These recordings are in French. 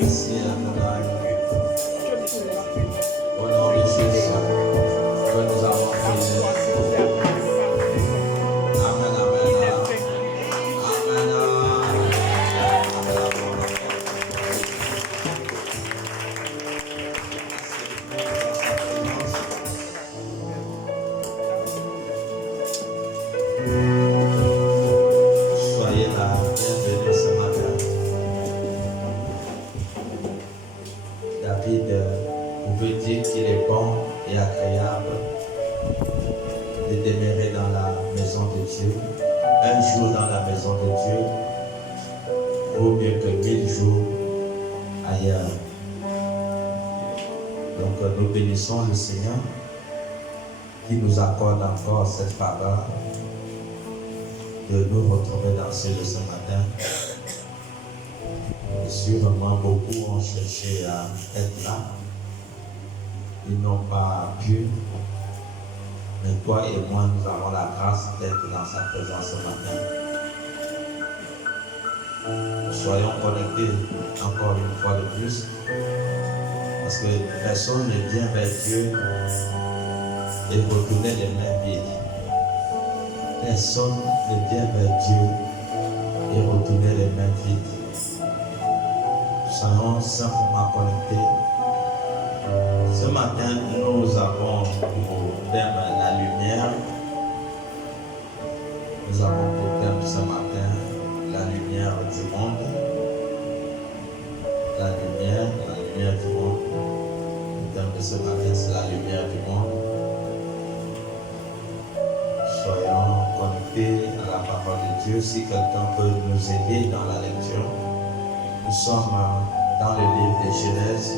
Merci à toi. Au nom de Jésus, que nous avons prié. Amen, amen, amen, soyez là, bienvenue ce matin. David pouvait dire qu'il est bon et agréable de demeurer dans la maison de Dieu. Un jour dans la maison de Dieu vaut mieux que 1000 jours ailleurs. Donc nous bénissons le Seigneur qui nous accorde encore cette faveur de nous retrouver dans ce matin. Et sûrement beaucoup ont cherché à être là. Ils n'ont pas pu. Mais toi et moi, nous avons la grâce d'être dans sa présence ce matin. Soyons connectés encore une fois de plus. Parce que personne ne vient vers Dieu et retourner les mains vides. Personne ne vient vers Dieu et retourner les mains vides. Soyons simplement connectés. Ce matin, nous avons pour thème la lumière. Nous avons pour thème ce matin la lumière du monde. La lumière du monde. Le thème de ce matin, c'est la lumière du monde. Soyons connectés à la parole de Dieu. Si quelqu'un peut nous aider dans la lecture, nous sommes dans le livre de Genèse,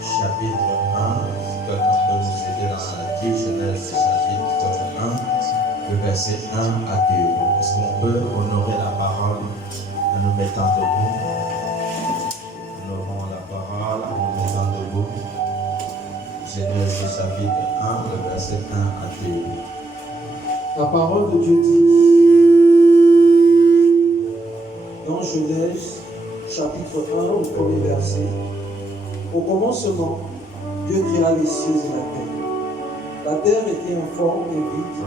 chapitre 1. Si quelqu'un peut nous aider dans la lecture, Genèse, chapitre 1, le verset 1 à 2. Est-ce qu'on peut honorer la parole en nous mettant debout? Honorons la parole en nous mettant debout. Genèse, chapitre 1, le verset 1 à 2. La parole de Dieu dit, dans Genèse, chapitre 1, au premier verset, au commencement, Dieu créa les cieux et la terre. La terre était informe et vide.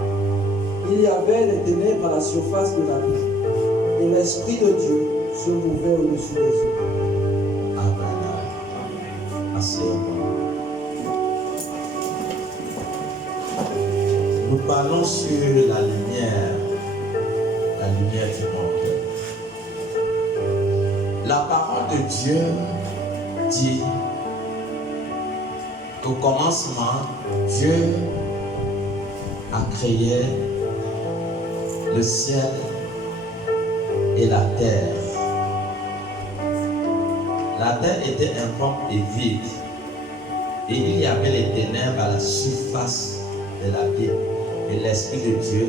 Il y avait des ténèbres à la surface de la vie, et l'Esprit de Dieu se mouvait au-dessus des eaux. Amen. Asseyez-vous. Nous parlons sur la lumière du monde. La parole de Dieu dit qu'au commencement, Dieu a créé le ciel et la terre. La terre était informe et vide, et il y avait les ténèbres à la surface de la vie, et l'Esprit de Dieu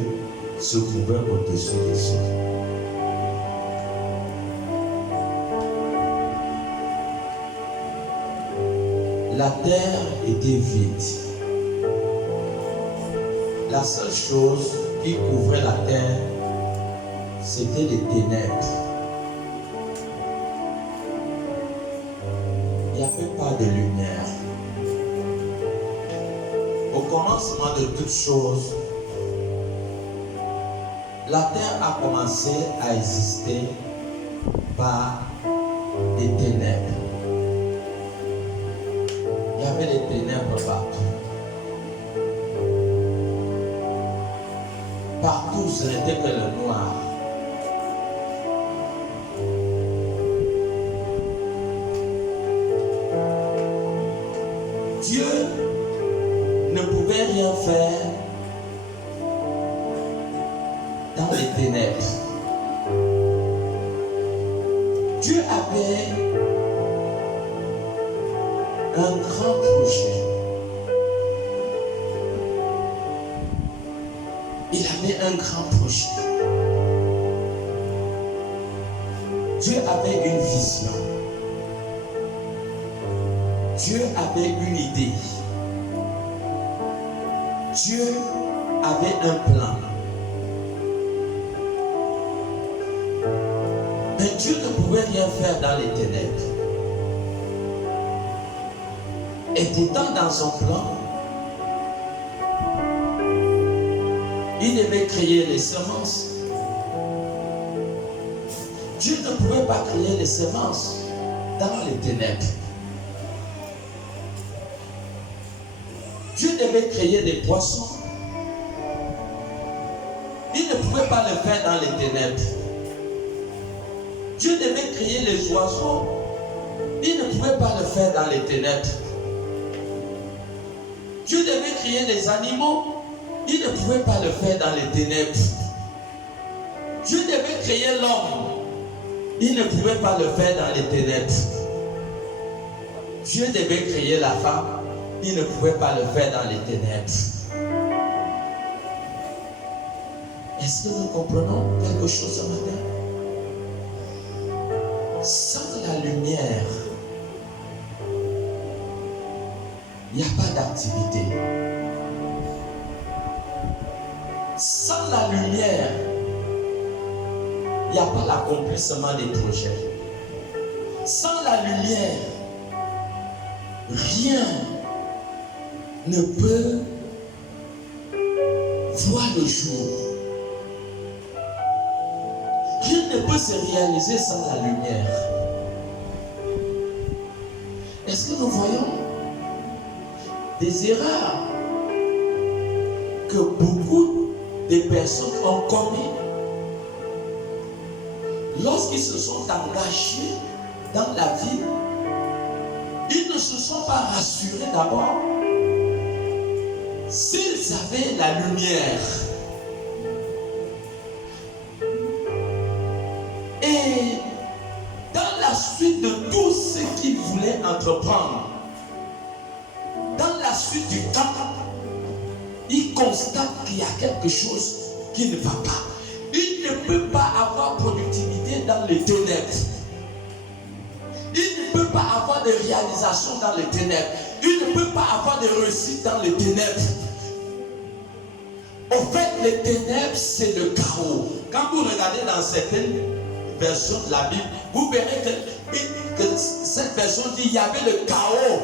se trouvait au-dessus des eaux. La terre était vide. La seule chose qui couvrait la terre, c'était les ténèbres. Il n'y avait pas de lumière. Au commencement de toutes choses, la terre a commencé à exister par des ténèbres. Il y avait des ténèbres partout. Partout, ce n'était que le noir. Dieu ne pouvait rien faire dans les ténèbres. Dieu avait un grand projet. Il avait un grand projet. Dieu avait une vision. Dieu avait une idée. Dieu avait un plan. Mais Dieu ne pouvait rien faire dans les ténèbres. Et pourtant, dans son plan, il devait créer les semences. Dieu ne pouvait pas créer les semences dans les ténèbres. Dieu devait créer des poissons. Il ne pouvait pas le faire dans les ténèbres. Dieu devait créer les oiseaux. Il ne pouvait pas le faire dans les ténèbres. Dieu devait créer les animaux. Il ne pouvait pas le faire dans les ténèbres. Dieu devait créer l'homme. Il ne pouvait pas le faire dans les ténèbres. Dieu devait créer la femme. Il ne pouvait pas le faire dans les ténèbres. Est-ce que nous comprenons quelque chose ce matin? Sans la lumière, il n'y a pas d'activité. Sans la lumière, il n'y a pas l'accomplissement des projets. Sans la lumière, rien ne peut voir le jour. Rien ne peut se réaliser sans la lumière. Est-ce que nous voyons des erreurs que beaucoup de personnes ont commises lorsqu'ils se sont engagés dans la vie? Ils ne se sont pas rassurés d'abord s'ils avaient la lumière. Et dans la suite de tout ce qu'ils voulaient entreprendre, dans la suite du temps, ils constatent qu'il y a quelque chose qui ne va pas. Il ne peut pas avoir productivité dans les ténèbres. Il ne peut pas avoir de réalisation dans les ténèbres. Il ne peut pas avoir de réussite dans les ténèbres. Au fait, les ténèbres, c'est le chaos. Quand vous regardez dans certaines versions de la Bible, vous verrez que cette version dit qu'il y avait le chaos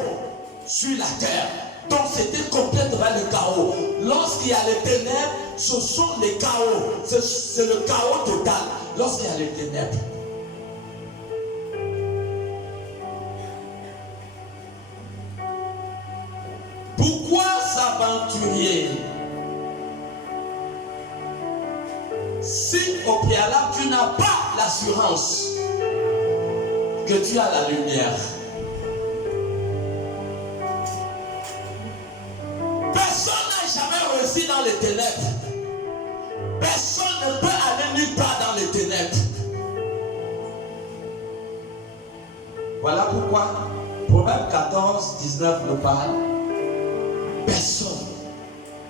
sur la terre. Donc c'était complètement le chaos. Lorsqu'il y a les ténèbres, ce sont les chaos. C'est le chaos total. Lorsqu'il y a les ténèbres. Pourquoi s'aventurer si au préalable tu n'as pas l'assurance que tu as la lumière? Personne n'a jamais réussi dans les ténèbres. Personne ne peut aller nulle part dans les ténèbres. Voilà pourquoi Proverbe 14, 19 nous parle. Personne.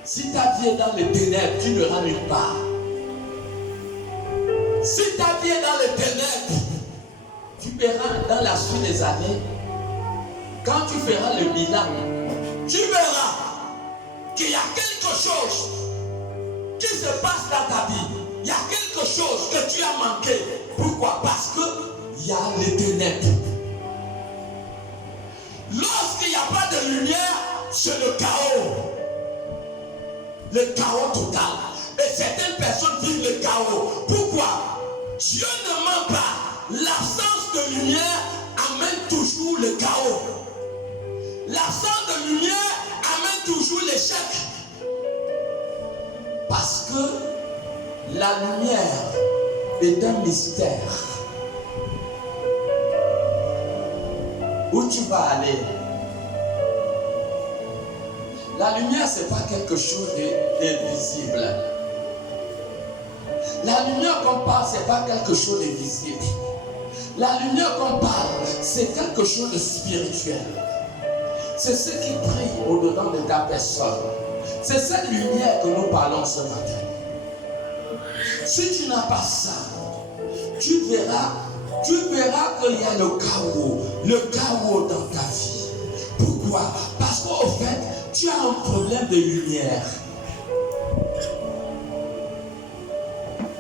Si ta vie est dans les ténèbres, tu ne iras nulle part. Si ta vie est dans les ténèbres, tu verras dans la suite des années, quand tu feras le bilan, tu verras qu'il y a quelque chose qui se passe dans ta vie. Il y a quelque chose que tu as manqué. Pourquoi? Parce qu'il y a les ténèbres. Lorsqu'il n'y a pas de lumière, c'est le chaos. Le chaos total. Et certaines personnes vivent le chaos. Pourquoi? Dieu ne ment pas. L'absence de lumière amène toujours le chaos. L'absence de lumière amène toujours l'échec. Parce que la lumière est un mystère. Où tu vas aller? La lumière, ce n'est pas quelque chose d'invisible. La lumière qu'on parle, ce n'est pas quelque chose de visible. La lumière qu'on parle, c'est quelque chose de spirituel. C'est ce qui brille au-dedans de ta personne. C'est cette lumière que nous parlons ce matin. Si tu n'as pas ça, tu verras qu'il y a le chaos dans ta vie. Pourquoi? Parce qu'au fait, tu as un problème de lumière.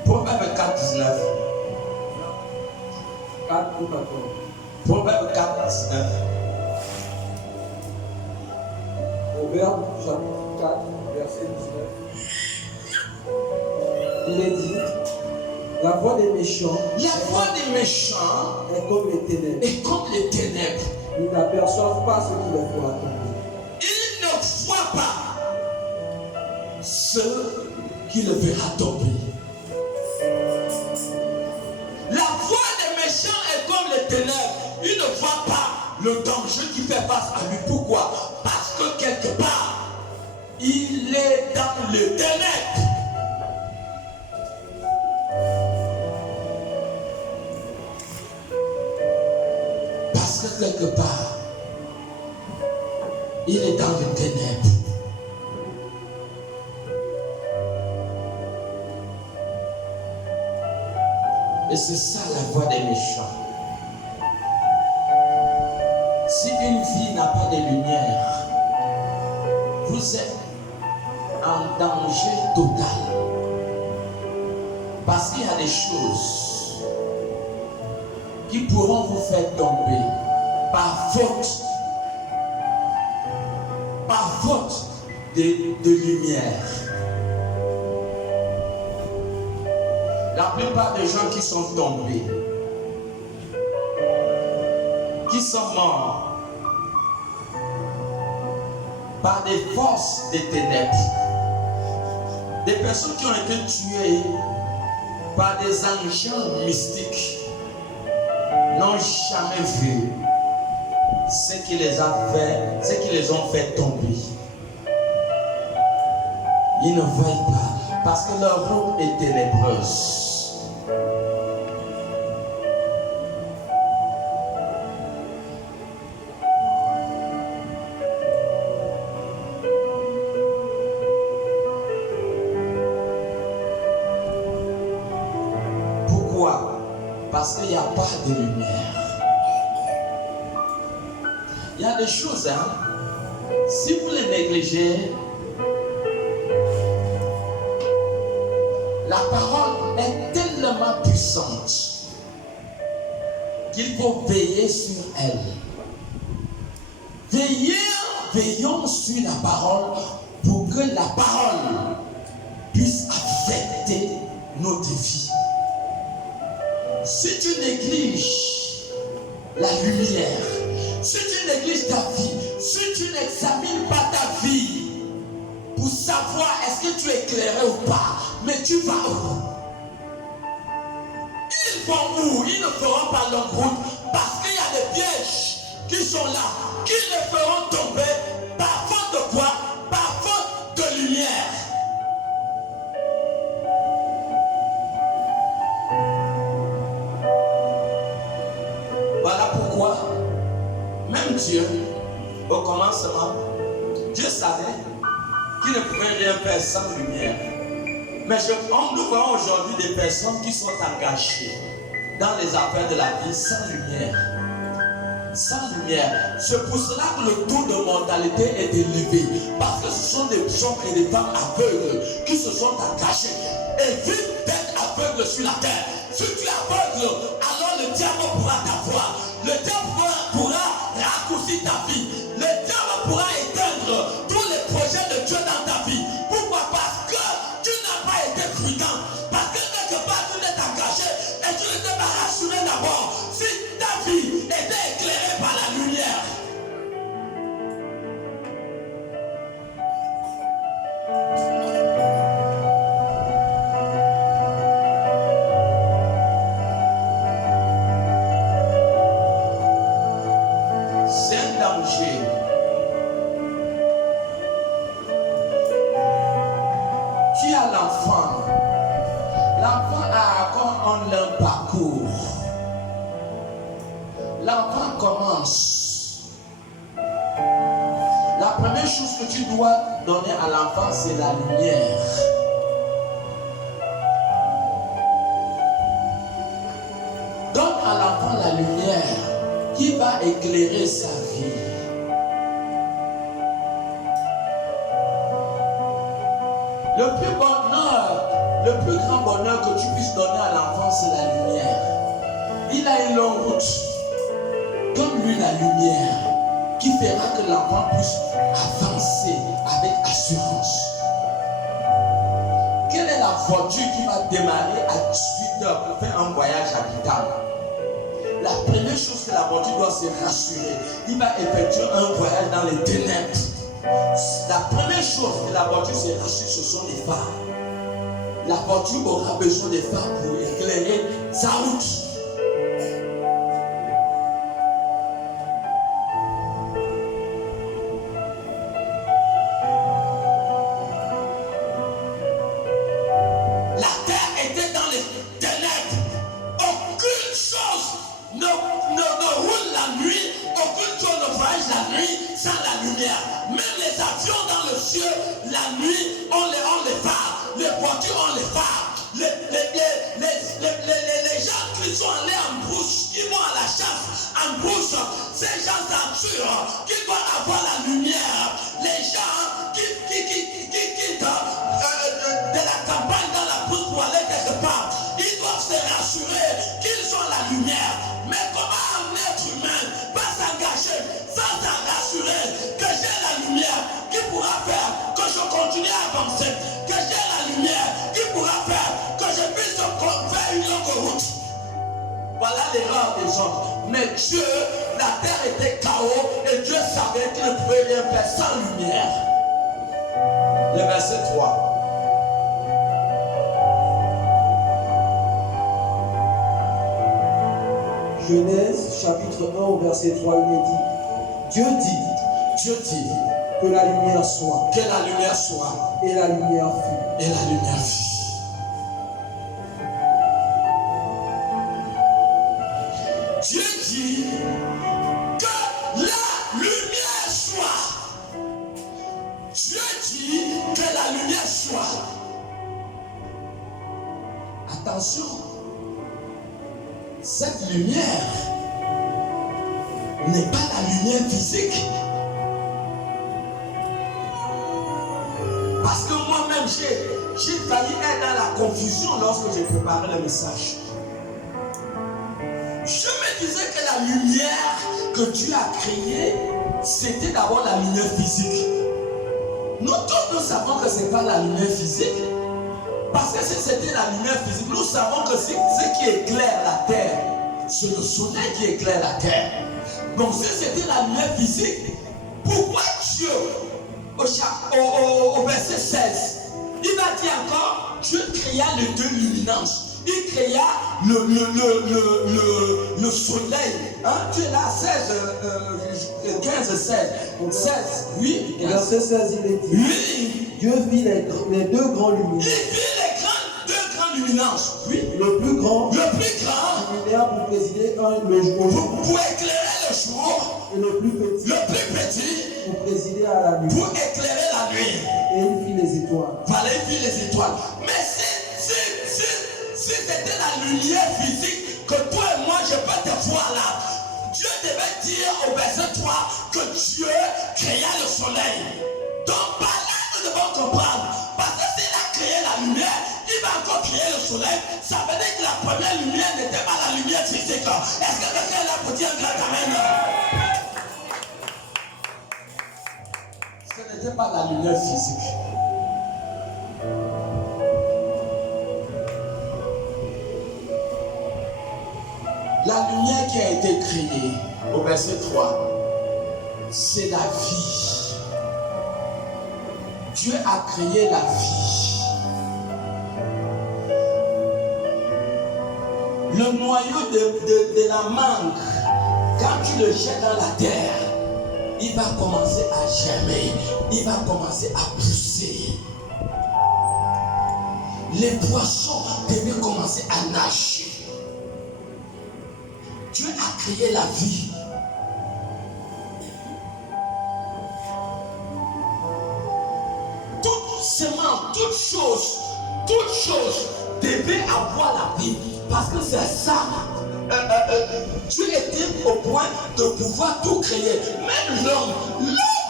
Proverbe 4, 19. 4 ou 14. Proverbe 4, 19. Proverbe chapitre 4, verset 19. Il est dit, la voix des méchants est comme les ténèbres. Est comme les ténèbres. Ils n'aperçoivent pas ce qui les fera tomber. Il ne voit pas ce qui le fera tomber. La voix des méchants est comme les ténèbres. Il ne voit pas le danger qui fait face à lui. Pourquoi? Parce que quelque part, il est dans les ténèbres. Parce que quelque part, il est dans les ténèbres. Et c'est ça la voix des méchants. Si une vie n'a pas de lumière, vous êtes en danger total. Parce qu'il y a des choses qui pourront vous faire tomber par faute de lumière. La plupart des gens qui sont tombés, qui sont morts par des forces des ténèbres, des personnes qui ont été tuées par des anges mystiques, n'ont jamais vu ce qui les a fait, ce qui les ont fait tomber. Ils ne voient pas parce que leur route est ténébreuse. Pourquoi? Parce qu'il n'y a pas de lumière. Il y a des choses, si vous les négligez, la parole est tellement puissante qu'il faut veiller sur elle. Veillons sur la parole pour que la parole puisse affecter notre vie. Si tu négliges la lumière, si tu négliges ta vie, si tu n'examines pas ta vie pour savoir est-ce que tu es éclairé ou pas, mais tu vas où? Ils vont où? Ils ne feront pas leur route parce qu'il y a des pièges qui sont là, qui les feront tomber par faute de quoi? Par faute de lumière. Voilà pourquoi même Dieu, au commencement, Dieu savait qu'il ne pouvait rien faire sans lumière. Mais nous voyons aujourd'hui des personnes qui sont engagées dans les affaires de la vie sans lumière. Sans lumière. C'est pour cela que le taux de mortalité est élevé. Parce que ce sont des hommes et des femmes aveugles qui se sont engagés. Évite d'être aveugle sur la terre. Si tu es aveugle, alors le diable pourra t'avoir. Le diable pourra raccourcir ta vie. Le diable pourra éteindre tous les projets de Dieu dans ta vie. Pourquoi? Parce que tu n'as pas été prudent. Parce que quelque part tu t'es engagé et tu ne t'es pas rassuré d'abord. Si ta vie était éclairée par la lumière. C'est un danger. Tu as l'enfant. L'enfant a encore un parcours. L'enfant commence. La première chose que tu dois donner à l'enfant, c'est la lumière. Donne à l'enfant la lumière qui va éclairer sa vie. Le plus grand bonheur que tu puisses donner à l'enfant, c'est la lumière. Il a une longue route. Donne-lui la lumière qui fera que l'enfant puisse avancer avec assurance. Quelle est la voiture qui va démarrer à 18 heures pour faire un voyage habitable? La première chose que la voiture doit se rassurer, il va effectuer un voyage dans les ténèbres. La première chose que la voiture se rassure, ce sont les phares. La voiture aura besoin des phares pour éclairer sa route. Voilà l'erreur des hommes. Mais Dieu, la terre était chaos et Dieu savait qu'il ne pouvait rien faire sans lumière. Le verset 3. Genèse chapitre 1 au verset 3, il est dit, Dieu dit que la lumière soit. Que la lumière soit. Et la lumière fut. Et la lumière fut. Dieu dit que la lumière soit. Dieu dit que la lumière soit. Attention, cette lumière n'est pas la lumière physique. Parce que moi-même, j'ai failli être dans la confusion lorsque j'ai préparé le message. Je me disais que la lumière que Dieu a créée, c'était d'abord la lumière physique. Nous tous, nous savons que ce n'est pas la lumière physique. Parce que si c'était la lumière physique, nous savons que ce qui éclaire la terre, c'est le soleil qui éclaire la terre. Donc si c'était la lumière physique, pourquoi Dieu, au verset 16, il va dire encore, Dieu créa les deux luminances. Il créa le soleil. Hein? Tu es là, 15, 16, oui. Verset 16, il est dit, Oui. Dieu vit les deux grands luminances. Il vit les deux grandes luminances. Oui. Le plus grand luminaire pour présider le jour. Pour éclairer le jour. Et le plus petit pour présider à la nuit. Pour éclairer la nuit. Et il fit les étoiles. Voilà, il fit les étoiles. Mais si c'était la lumière physique que toi et moi je peux te voir là, Dieu devait dire au verset 3 que Dieu créa le soleil. Donc par là nous devons comprendre. Parce que s'il a créé la lumière, il va encore créer le soleil. Ça veut dire que la première lumière n'était pas la lumière physique. Est-ce que quelqu'un est là pour dire un grand amen? Ce n'était pas la lumière physique. La lumière qui a été créée au verset 3, c'est la vie. Dieu a créé la vie. Le noyau de la mangue, quand tu le jettes dans la terre, il va commencer à germer, il va commencer à pousser. Les poissons devaient commencer à nager. Dieu a créé la vie. Toute semence, toute chose devait avoir la vie. Parce que c'est ça. Dieu était au point de pouvoir tout créer. Même l'homme,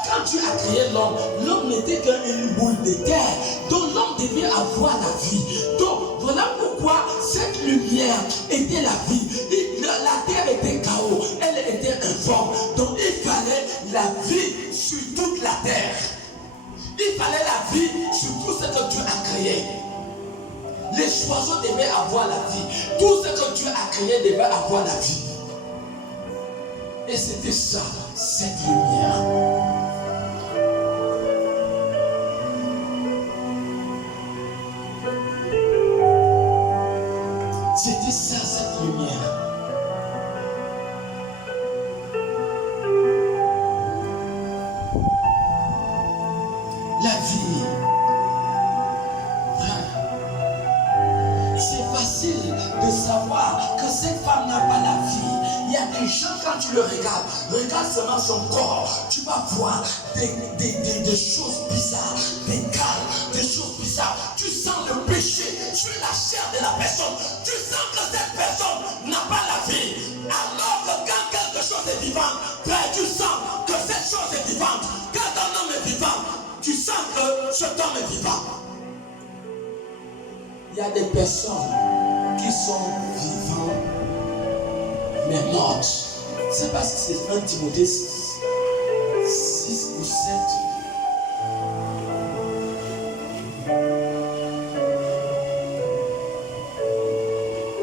quand Dieu a créé l'homme n'était qu'une boule de terre. Donc l'homme devait avoir la vie. Donc voilà pourquoi cette lumière était la vie. forme. Donc il fallait la vie sur toute la terre. Il fallait la vie sur tout ce que Dieu a créé. Les oiseaux devaient avoir la vie. Tout ce que Dieu a créé devait avoir la vie. Et c'était ça, cette lumière. C'était ça, cette lumière. La vie. C'est facile de savoir que cette femme n'a pas la vie. Il y a des gens, quand tu le regarde seulement son corps, tu vas voir des choses bizarres, des calmes, des choses bizarres. Tu sens le péché sur la chair de la personne. Tu sens que cette personne n'a pas la vie. Alors que quand quelque chose est vivant, frère, tu sens que cette chose est vivante. Quand un homme est vivant, tu sens que cet homme est vivant. Il y a des personnes qui sont vivantes, mais mortes. Je ne sais pas si c'est 1 Timothée 6 ou 7.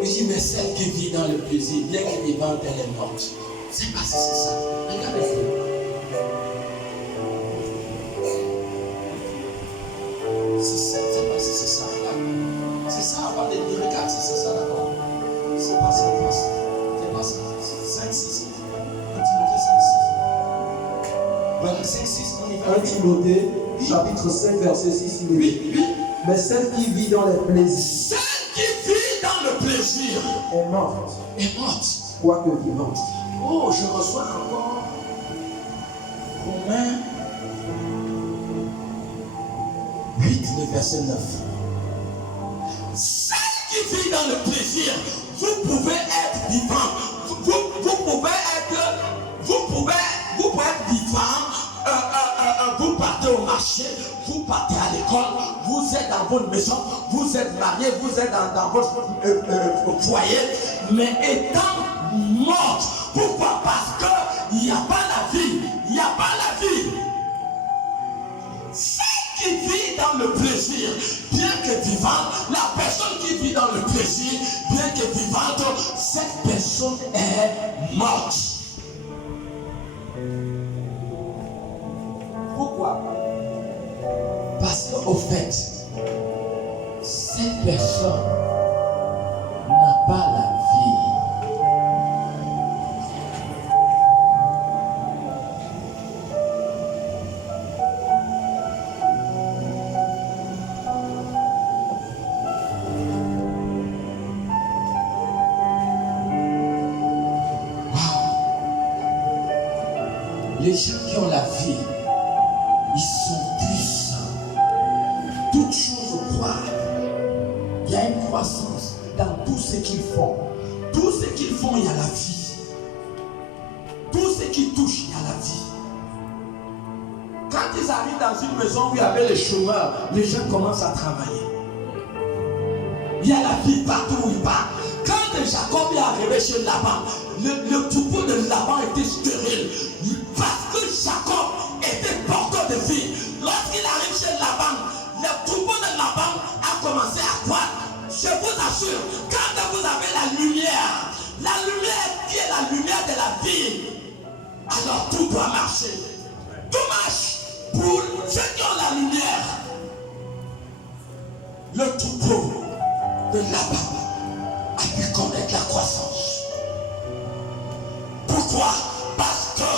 Il dit, mais celle qui vit dans le plaisir, bien qu'elle est vivante, elle est morte. Je ne sais pas si c'est ça. Regardez-le. C'est ça, je ne sais pas si c'est ça. C'est ça avant de dire, regarde si c'est ça d'abord. C'est pas ça, c'est pas ça. 5, 6. 1 Timothée 5, 6. Voilà, 5, 6, on y va. 1 Timothée, chapitre 5, verset 6, il est dit. Oui. Mais celle qui vit dans les plaisirs Celle qui vit dans le plaisir est morte, quoique vivante. Oh, je reçois encore Romains 8, le verset 9. Celle qui vit dans le plaisir, vous pouvez être vivant. Vous pouvez être vivant. Vous partez au marché, vous partez à l'école, vous êtes dans votre maison, vous êtes marié, vous êtes dans votre foyer, mais étant morte. Pourquoi? Parce qu'il n'y a pas la vie. Il n'y a pas la vie. Celle qui vit dans le plaisir, bien que vivante, la personne qui vit dans le plaisir, bien que vivante, cette personne est morte. Pourquoi? Parce qu'au fait, cette personne n'a pas la vie. Les gens qui ont la vie, ils sont puissants. Toutes choses croient. Il y a une croissance dans tout ce qu'ils font. Tout ce qu'ils font, il y a la vie. Tout ce qu'ils touchent, il y a la vie. Quand ils arrivent dans une maison où il y avait les chômeurs, les gens commencent à travailler. Il y a la vie partout où il part. Quand Jacob est arrivé chez Laban, le troupeau de Laban était stérile. Parce que Jacob était porteur de vie. Lorsqu'il arrive chez Laban, le troupeau de Laban a commencé à croître. Je vous assure, quand vous avez la lumière qui est la lumière de la vie, alors tout doit marcher. Tout marche pour ceux qui ont la lumière. Le troupeau de Laban a pu connaître la croissance. Pourquoi? Parce que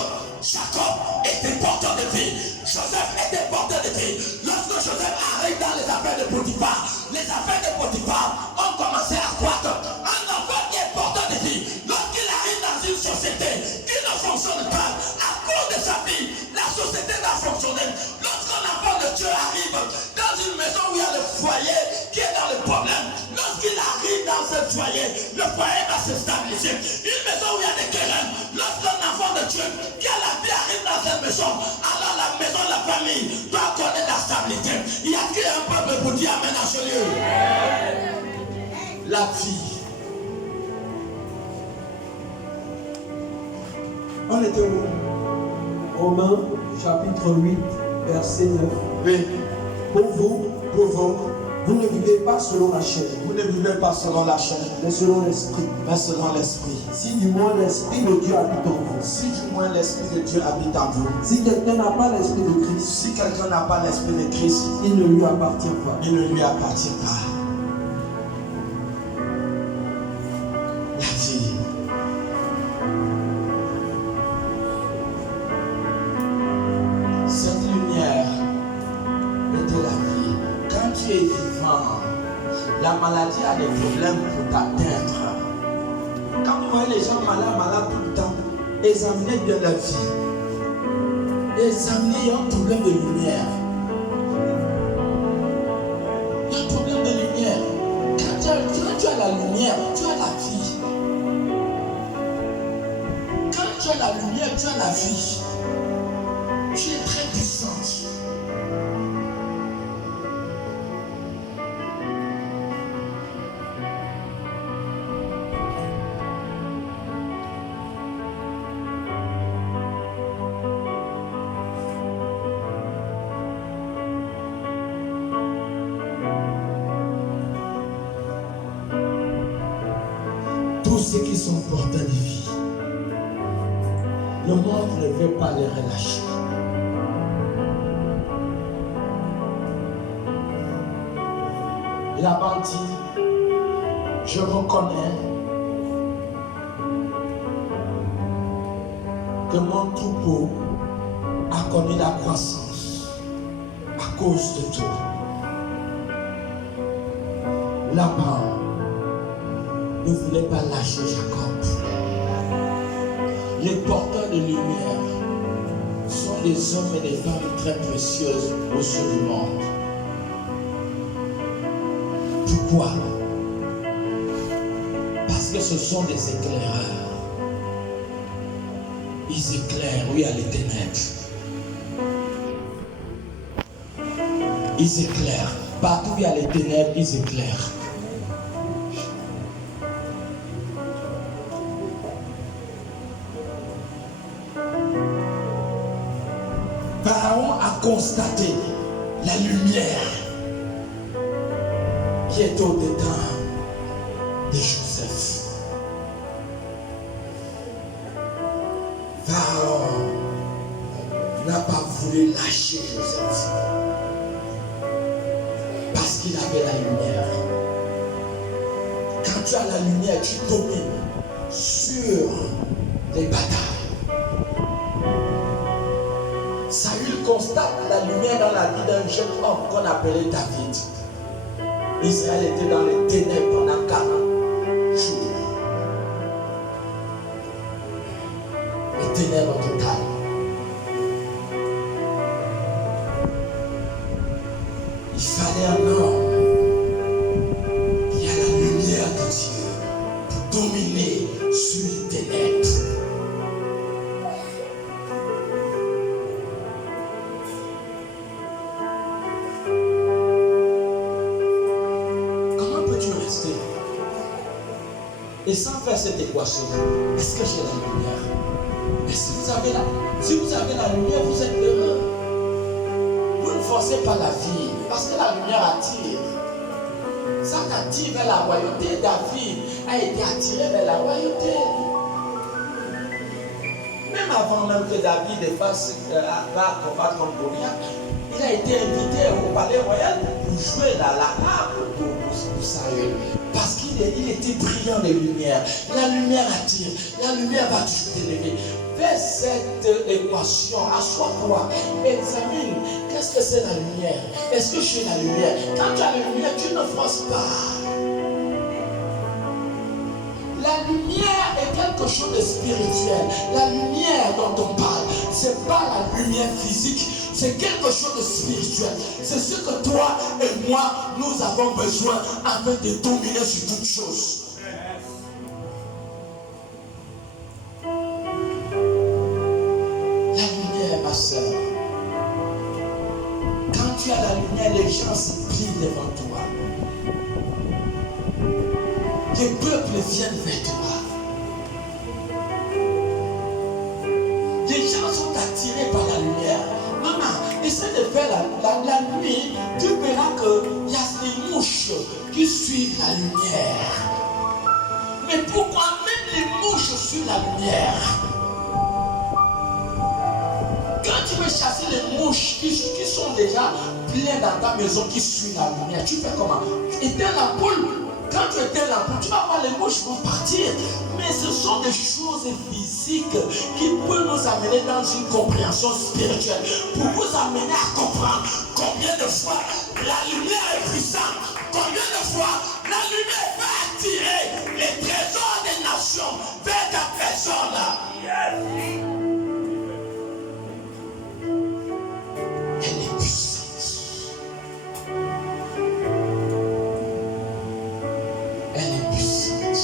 Jacob était porteur de vie. Joseph était porteur de vie. Lorsque Joseph arrive dans les affaires de Potiphar, les affaires de Potiphar ont commencé à croître. Un enfant qui est porteur de vie, lorsqu'il arrive dans une société qui ne fonctionne pas, à cause de sa vie, la société va fonctionner. Lorsqu'un enfant de Dieu arrive dans une maison où il y a le foyer qui est dans le problème, lorsqu'il arrive dans ce foyer, le foyer va se stabiliser. Une maison où il y a des querelles, lorsqu'un enfant de Dieu qui a la vie arrive dans cette maison, alors la maison, la famille doit connaître la stabilité. Il y a qui un peuple pour dire amen à ce lieu? La vie. On était où? Romains chapitre 8, verset 9. Oui. Pour vous, vous ne vivez pas selon la chair, Vous ne vivez pas selon la chair, mais selon l'esprit. mais selon l'esprit. Si du moins l'esprit de Dieu habite en vous. Si du moins l'esprit de Dieu habite en vous, Si quelqu'un n'a pas l'esprit de Christ, si quelqu'un n'a pas l'esprit de Christ, il ne lui appartient pas. il ne lui appartient pas. La vie. Cette lumière est de la vie. Quand tu es vivant, la maladie a des problèmes pour t'atteindre. Quand vous voyez les gens malades tout le temps, examinez bien la vie. Examinez, il y a un problème de lumière. Il y a un problème de lumière. Quand tu as la lumière, tu as la vie. Quand tu as la lumière, tu as la vie. Tu es très puissante. Tous ceux qui sont porteurs de vie, le monde ne veut pas les relâcher. La bandit, je reconnais que mon troupeau a connu la croissance à cause de toi. Là-bas, ne voulait pas lâcher Jacob. Les porteurs de lumière sont des hommes et des femmes très précieuses aux yeux du monde. Pourquoi? Parce que ce sont des éclaireurs. Ils éclairent où il y a les ténèbres. Ils éclairent. Partout où il y a les ténèbres, ils éclairent. Pharaon a constaté la lumière qui est au-dedans de Joseph. Pharaon n'a pas voulu lâcher Joseph parce qu'il avait la lumière. Quand tu as la lumière, tu domines sur les batailles. Saül constate la lumière dans la vie d'un jeune homme qu'on appelait David. Israël était dans les ténèbres pendant 40 jours. Les ténèbres totales. Il fallait un homme qui a la lumière de Dieu pour dominer sur les ténèbres. Et sans faire cette équation, est-ce que j'ai la lumière? Mais si vous avez la lumière, vous êtes heureux. Vous ne forcez pas la vie, parce que la lumière attire. Ça t'attire vers la royauté. David a été attiré vers la royauté. Même avant même que David fasse combattre contre Goliath, il a été invité au palais royal pour jouer la harpe pour Saül. Parce qu'il était brillant de lumière. La lumière attire. La lumière va toujours t'élever. Fais cette équation. Assois-toi. Examine. Qu'est-ce que c'est la lumière? Est-ce que je suis la lumière? Quand tu as la lumière, tu ne forces pas. La lumière est quelque chose de spirituel. La lumière dont on parle, ce n'est pas la lumière physique. C'est quelque chose de spirituel. C'est ce que toi et moi, nous avons besoin afin de dominer sur toutes choses. La lumière, ma soeur. Quand tu as la lumière, les gens se plient devant toi. Les peuples viennent vers toi. Les gens sont attirés par la lumière. Maman, essaie de faire la nuit. Tu verras qu'il y a des mouches qui suivent la lumière. Mais pourquoi même les mouches suivent la lumière? Quand tu veux chasser les mouches qui sont déjà pleines dans ta maison, qui suivent la lumière, tu fais comment? Éteins l'ampoule. Quand tu éteins l'ampoule, tu vas voir les mouches vont partir. Mais ce sont des choses physiques qui peuvent nous amener dans une compréhension spirituelle. Pour vous amener à comprendre combien de fois la lumière est puissante. Combien de fois la lumière peut attirer les trésors des nations vers ta personne. Elle est puissante. Elle est puissante.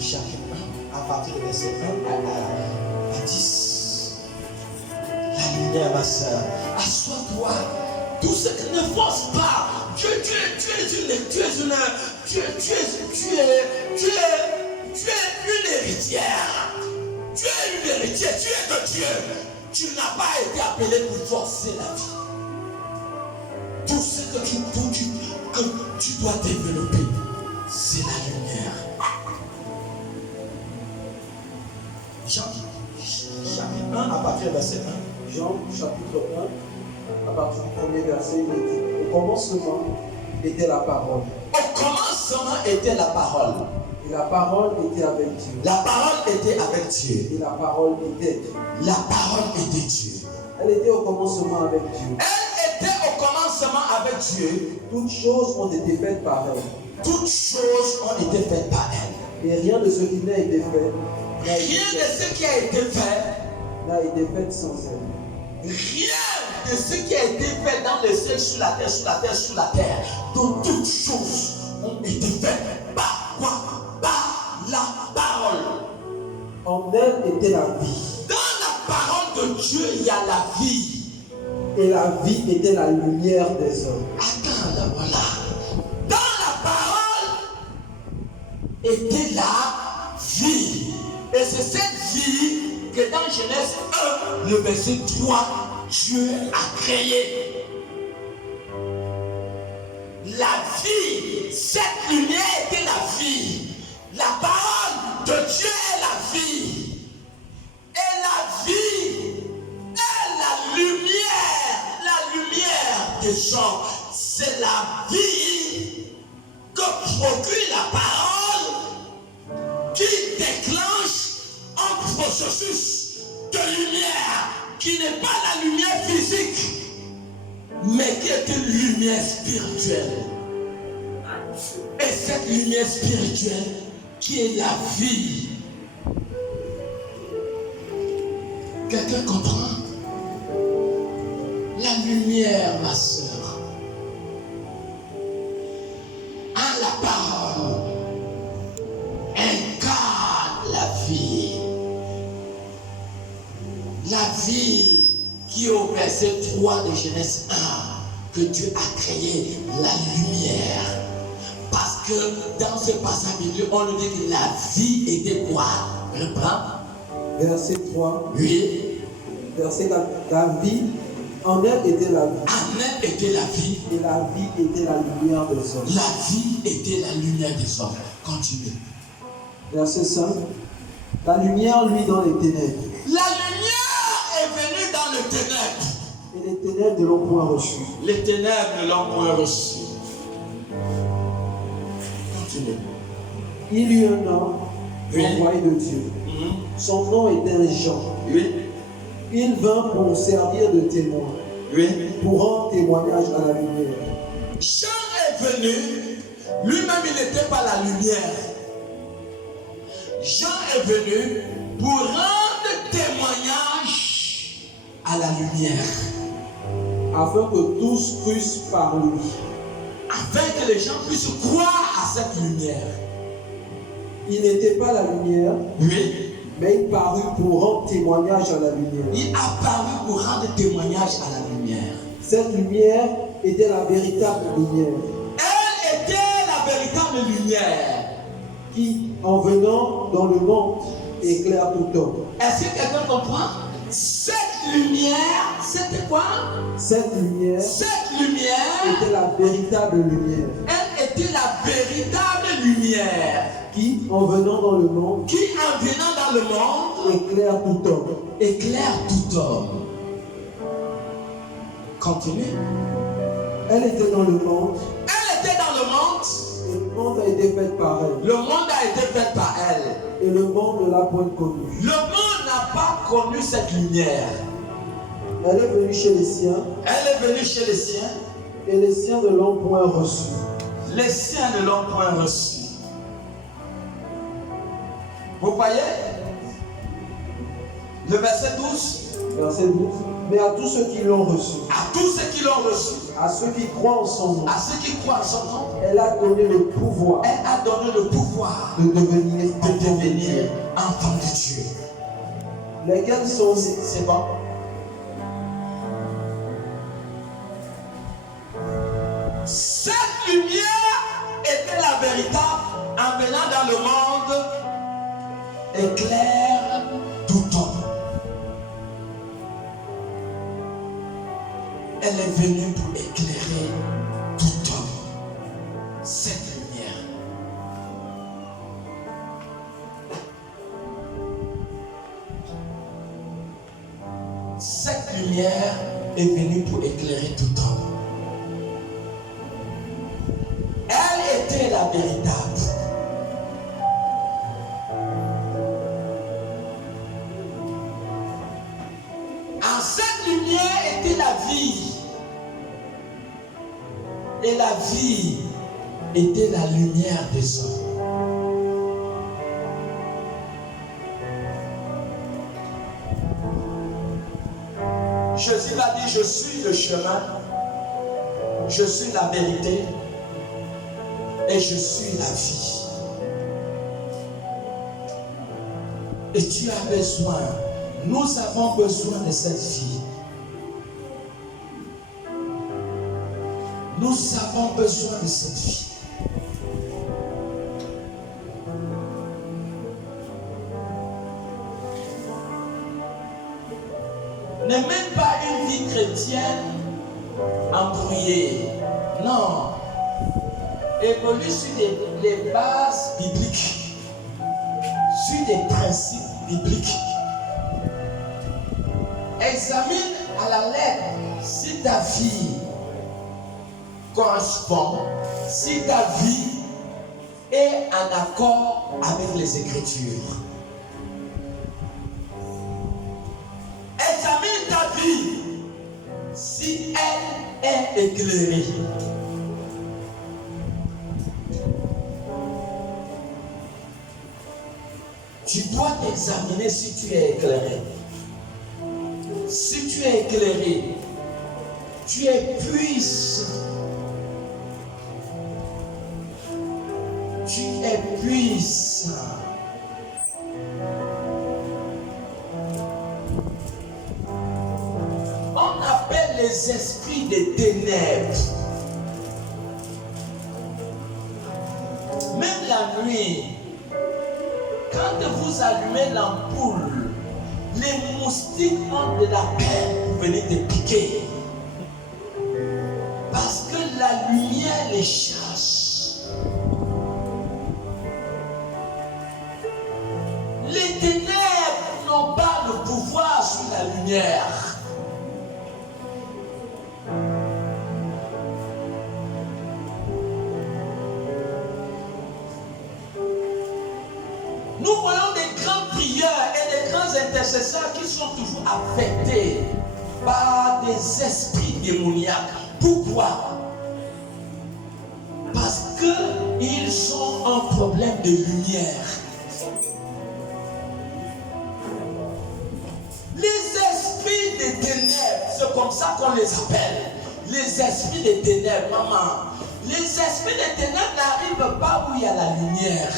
Chapitre 1, à partir du verset 1 à 10. La lumière, ma soeur. Assois-toi. Tout ce qui ne force pas. Tu es une héritière. Tu es une héritière. Tu es de Dieu. Tu n'as pas été appelé pour forcer la vie. Tout ce que tu dois développer, c'est la lumière. Chapitre 1, à partir du verset 1. Jean chapitre 1, à partir du premier verset, il dit: au commencement était la parole. Au commencement était la parole. Et la parole était avec Dieu. La parole était avec Dieu. Et la parole était Dieu. La parole était Dieu. Elle était au commencement avec Dieu. Elle était au commencement avec Dieu. Toutes choses ont été faites par elle. Toutes choses ont été faites par elle. Et rien de ce qui n'a été fait Rien de ce qui a été fait n'a été fait sans elle. Rien de ce qui a été fait dans le ciel, sur la terre, sur la terre, sur la terre. Donc toutes choses ont été faites par quoi? Par la parole. En elle était la vie. Dans la parole de Dieu, il y a la vie. Et la vie était la lumière des hommes. Attends, là, voilà. Dans la parole était la vie. Et c'est cette vie que dans Genèse 1, le verset 3, Dieu a créé. La vie, cette lumière était la vie. La parole de Dieu est la vie. Et la vie est la lumière des gens. C'est la vie que produit la parole qui déclenche un processus de lumière qui n'est pas la lumière physique, mais qui est une lumière spirituelle. Et cette lumière spirituelle qui est la vie. Quelqu'un comprend? La lumière, ma soeur, en la parole, incarne la vie. La vie qui est au verset 3 de Genèse 1, que Dieu a créé la lumière. Parce que dans ce passage, on nous dit que la vie était quoi? Reprends. Verset 3. Oui. Verset 4. La vie, en elle était la vie. En elle était la vie. Et la vie était la lumière des hommes. La vie était la lumière des hommes. Continue. Verset 5. La lumière, lui, dans les ténèbres. La lumière est venue dans les ténèbres. Et les ténèbres ne l'ont point reçu. Les ténèbres ne l'ont point reçu. Continue. Il y eut un homme Oui. envoyé de Dieu. Son nom était Jean. Oui. Il vint pour servir de témoin, Oui. pour rendre témoignage à la lumière. Jean est venu, lui-même il n'était pas la lumière. Jean est venu pour rendre témoignage à la lumière. Afin que tous crussent par lui. Afin que les gens puissent croire à cette lumière. Il n'était pas la lumière, Oui. mais il parut pour rendre témoignage à la lumière. Il a paru pour rendre témoignage à la lumière. Cette lumière était la véritable lumière. Elle était lumière qui, en venant dans le monde, éclaire tout homme. Est-ce que quelqu'un comprend? Cette lumière, c'était quoi? Cette lumière était la véritable lumière. Elle était la véritable lumière Qui, en venant dans le monde, qui, en venant dans le monde, éclaire tout homme. éclaire tout homme. Continue. Elle était dans le monde. Elle était dans le monde. Et le monde a été fait par elle. Le monde a été fait par elle. Et le monde ne l'a point connue. Le monde n'a pas connu cette lumière. Elle est venue chez les siens. Elle est venue chez les siens. Et les siens ne l'ont point reçue. Les siens ne l'ont point reçue. Vous voyez? Le verset 12. Verset 12. Mais à tous ceux qui l'ont reçu, À tous ceux qui l'ont reçu, à ceux qui croient en son nom, à ceux qui croient en son nom, elle a donné le pouvoir elle a donné le pouvoir de devenir de enfants de devenir Dieu. enfant de Dieu. Lesquels sont C'est bon? Cette lumière était la véritable en venant dans le monde, éclaire tout homme. Elle est venue pour éclairer tout homme. Cette lumière. Cette lumière est venue pour éclairer tout homme. Elle était la véritable. En cette lumière était la vie. Et la vie était la lumière des hommes. Jésus a dit, je suis le chemin, je suis la vérité et je suis la vie. Et tu as besoin, nous avons besoin de cette vie. Nous avons besoin de cette vie. Ne mets pas une vie chrétienne embrouillée. Non. Évolue sur les bases bibliques, sur des principes bibliques. Examine à la lettre si ta vie correspond, si ta vie est en accord avec les Écritures. Examine ta vie si elle est éclairée. Tu dois t'examiner si tu es éclairé. Si tu es éclairé, tu es puissant. Tu es puissant. On appelle les esprits des ténèbres. Même la nuit, quand vous allumez l'ampoule, les moustiques ont de la peine pour venir te piquer. Parce que la lumière les chasse. Les ténèbres n'ont pas le pouvoir sur la lumière. Nous voyons des grands prieurs et des grands intercesseurs qui sont toujours affectés par des esprits démoniaques. Pourquoi? Parce qu'ils ont un problème de lumière. Les esprits des ténèbres, c'est comme ça qu'on les appelle. Les esprits des ténèbres, maman. Les esprits des ténèbres n'arrivent pas où il y a la lumière.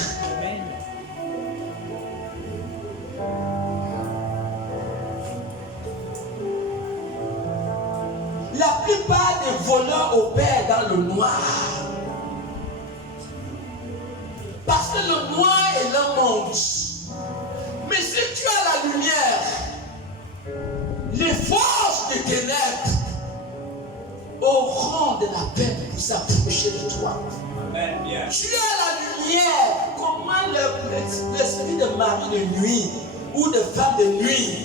La plupart des voleurs opèrent dans le noir. Parce que le noir est le monde. Mais si tu as la lumière, les forces des ténèbres auront de la peine pour s'approcher de toi. Amen. Bien. Tu as la lumière. Comment l'esprit de mari de nuit ou de femme de nuit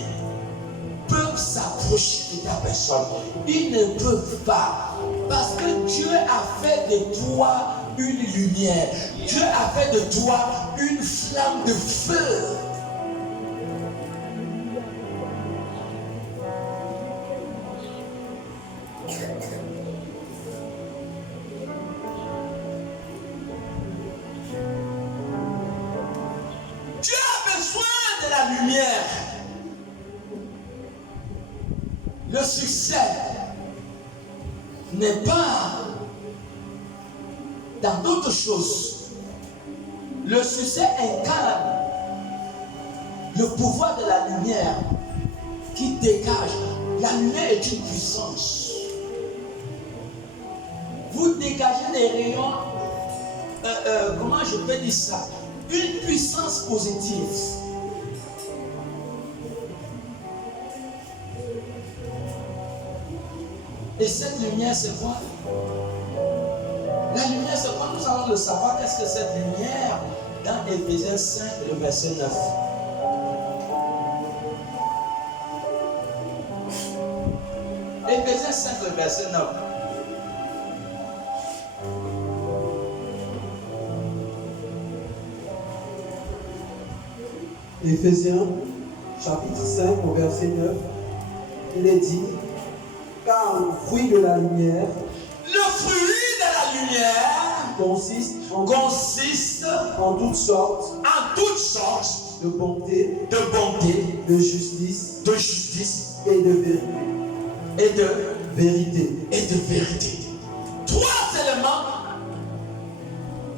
peuvent s'approcher de ta personne? Ils ne peuvent pas. Parce que Dieu a fait de toi une lumière. Dieu a fait de toi une flamme de feu. Tu as besoin de la lumière. Le succès n'est pas dans d'autres choses. Le succès incarne le pouvoir de la lumière qui dégage. La lumière est une puissance. Vous dégagez des rayons, comment je peux dire ça? Une puissance positive. Et cette lumière, c'est quoi? La lumière, c'est quoi? Nous allons le savoir. Qu'est-ce que cette lumière? Dans Éphésiens 5, le verset 9. Éphésiens 5, le verset 9. Éphésiens, chapitre 5, au verset 9, il est dit, car le fruit de la lumière Le fruit de la lumière consiste en toutes sortes toutes sortes de bonté, de bonté, de justice de justice et de vérité. et de vérité. Trois éléments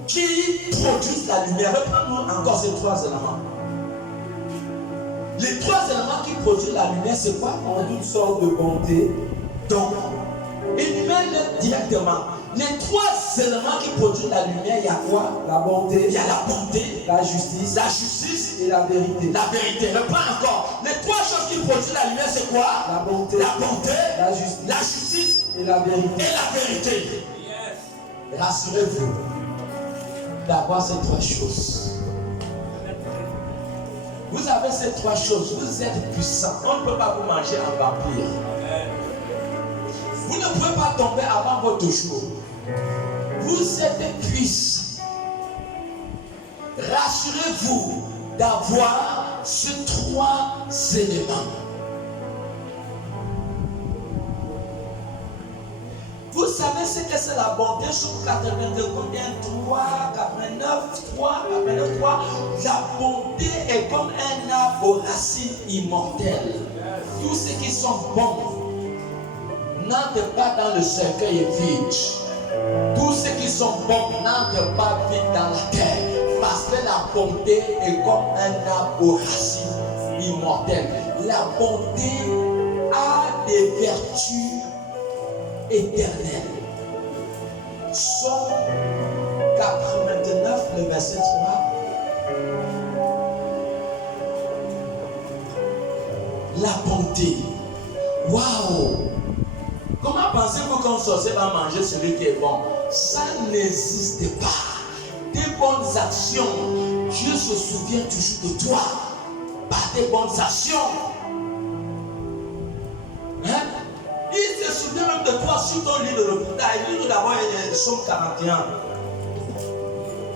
qui produisent la lumière. Reprends-nous encore ces trois éléments. Les trois éléments qui produisent la lumière, c'est quoi? En toutes sortes de bonté, Donc, il mêle directement. Les trois éléments qui produisent la lumière, il y a quoi? la bonté, Il y a la bonté, la justice la justice, et la vérité. la vérité. Reprends encore. Les trois choses qui produisent la lumière, c'est quoi? La bonté, La bonté, la justice la justice et la vérité. et la vérité. Yes. Rassurez-vous d'avoir ces trois choses. Vous avez ces trois choses, vous êtes puissant. On ne peut pas vous manger en vampire. Amen. Vous ne pouvez pas tomber avant votre jour. Vous êtes puissant. Rassurez-vous d'avoir ces trois éléments. Vous savez ce que c'est la bonté sur 82, combien? 3, 89, 3, 89, 3. La bonté est comme un arbre aux racines immortelles. Tous ceux qui sont bons n'entrent pas dans le cercueil vide. Tous ceux qui sont bons n'entrent pas vite dans la terre. Parce que la bonté est comme un arbre aux racines immortelles. La bonté a des vertus éternelles. Psaume 89, le verset 3. La bonté. Waouh! Comment pensez-vous qu'un sorcier va manger celui qui est bon? Ça n'existe pas. Tes bonnes actions, Dieu se souvient toujours de toi par tes bonnes actions. Hein? Il se souvient même de toi sur ton lit de repos. Nous d'abord il y a Psaume 41.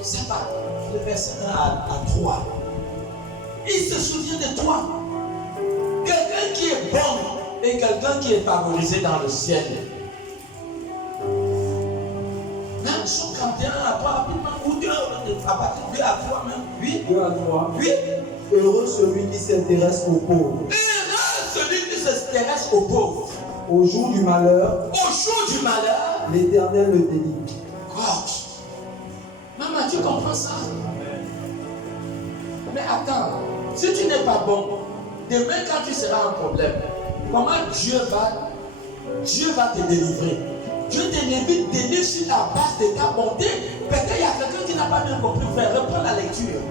C'est pas le verset 1 à 3. Il se souvient de toi. Quelqu'un qui est bon et quelqu'un qui est favorisé dans le ciel. Même Psaume 41 à 3 rapidement, ou 2, à partir de 2 à 3 même. 8. 2 à 3. 8. Heureux celui qui s'intéresse aux pauvres. Heureux celui qui s'intéresse aux pauvres. Au jour du malheur, Au jour du malheur, l'Éternel le délivre. God. Maman, tu comprends ça? Mais attends, si tu n'es pas bon, demain quand tu seras en problème, comment Dieu va te délivrer? Dieu te délivre sur la base de ta bonté. Peut-être il y a quelqu'un qui n'a pas bien compris, frère, reprends la lecture.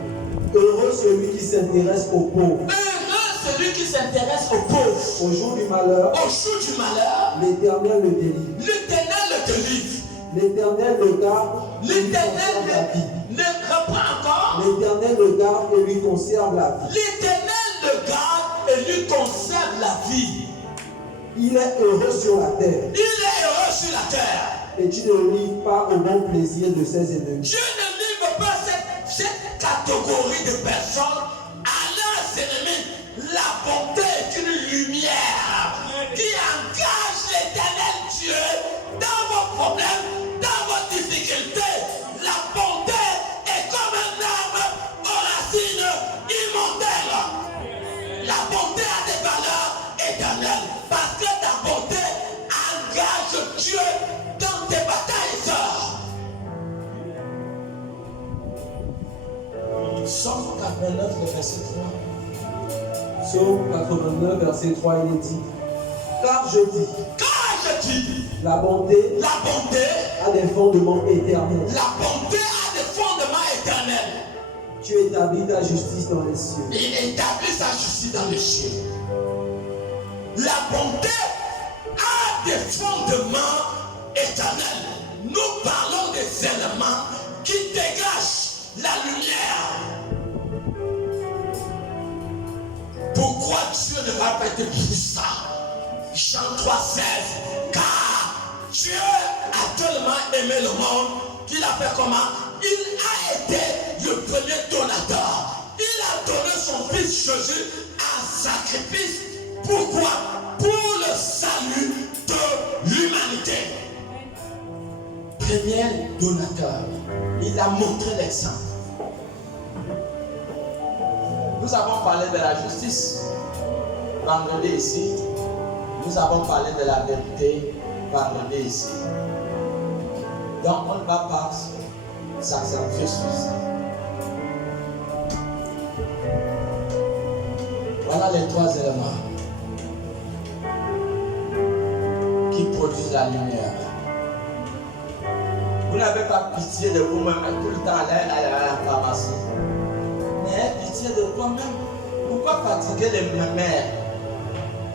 Heureux celui qui s'intéresse aux pauvres. Heureux celui qui s'intéresse aux pauvres. Au jour du malheur, Au jour du malheur, l'Éternel le délivre. l'Éternel le délivre. L'Éternel le garde et lui L'Éternel conserve la vie. le reprend encore. L'Éternel le garde et lui conserve la vie. L'Éternel le garde et lui conserve la vie. Il est heureux sur la terre. Il est heureux sur la terre. Et tu ne le livres pas au bon plaisir de ses ennemis. Dieu ne livre pas cette catégorie de personnes à leurs ennemis. La bonté est une lumière qui engage l'Éternel Dieu dans vos problèmes, dans vos difficultés. La bonté est comme un arbre aux racines immortelles. La bonté a des valeurs éternelles parce que ta bonté engage Dieu dans tes batailles, sœurs. Psaume 89, le verset 3. Psaume 89, verset 3, il est dit. Car je dis, la bonté a des fondements éternels. La bonté a des fondements éternels. Tu établis ta justice dans les cieux. Il établit sa justice dans les cieux. La bonté a des fondements éternels. Nous parlons des éléments qui dégagent la lumière. Pourquoi Dieu ne va pas être puissant? Jean 3,16. Car Dieu a tellement aimé le monde qu'il a fait comment? Il a été le premier donateur. Il a donné son fils Jésus en sacrifice. Pourquoi? Pour le salut de l'humanité. Premier donateur. Il a montré l'exemple. Nous avons parlé de la justice vendredi ici. Nous avons parlé de la vérité vendredi ici. Donc on ne va pas s'accentuer sur ça. Voilà les trois éléments qui produisent la lumière. Vous n'avez pas pitié de vous-même tout le temps aller à la pharmacie. Mais pitié de toi-même. Pourquoi fatiguer les mères?